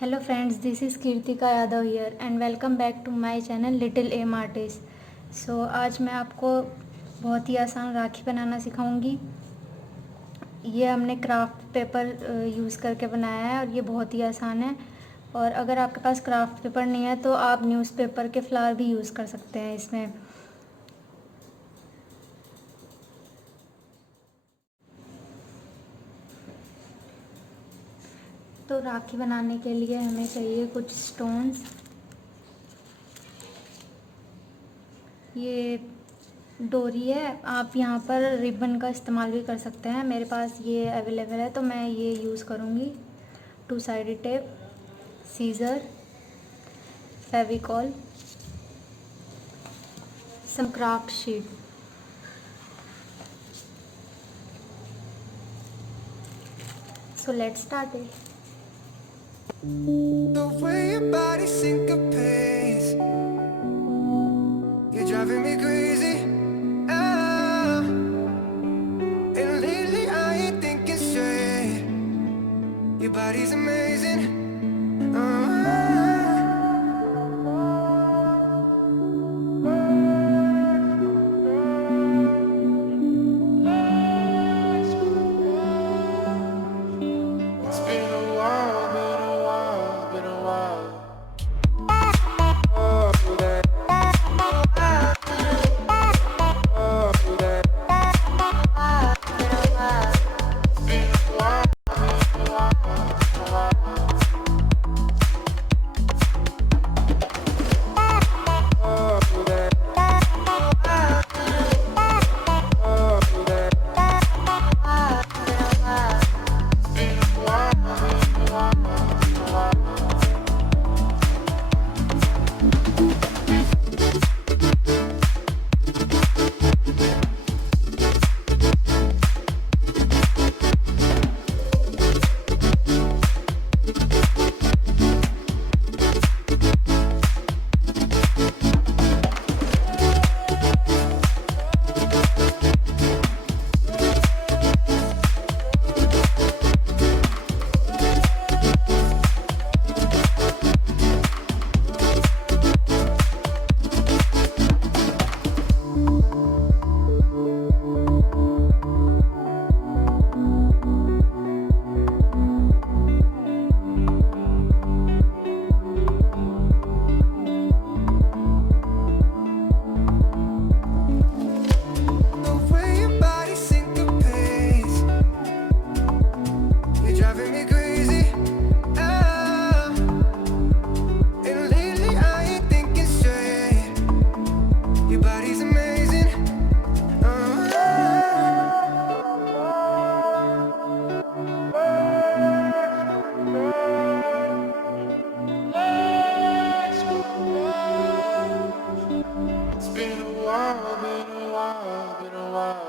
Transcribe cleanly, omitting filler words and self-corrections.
Hello friends, this is Kirtika Yadav here and welcome back to my channel Little Aim Artist. So आज मैं आपको बहुत ही आसान राखी बनाना सिखाऊंगी। ये हमने क्राफ्ट पेपर यूज़ करके बनाया है और ये बहुत ही आसान है। और अगर आपके पास क्राफ्ट पेपर नहीं है तो आप न्यूज़पेपर के फ्लावर भी यूज़ कर सकते हैं इसमें। तो राखी बनाने के लिए हमें चाहिए कुछ स्टोन्स। ये डोरी है, आप यहाँ पर रिबन का इस्तेमाल भी कर सकते हैं। मेरे पास ये अवेलेबल है तो मैं ये यूज़ करूँगी। 2 sided tape, scissor, Fevicol, some craft sheet. So let's start it. The way your body syncopates, you're driving me crazy. Ah, and lately I ain't thinking straight. Your body's amazing. Ah, it's been a while, been a while, been a while. The way your body syncopates, you're driving me crazy. Ah, and lately I ain't thinking straight. Your body's amazing. It's been a while, been a while, been a while.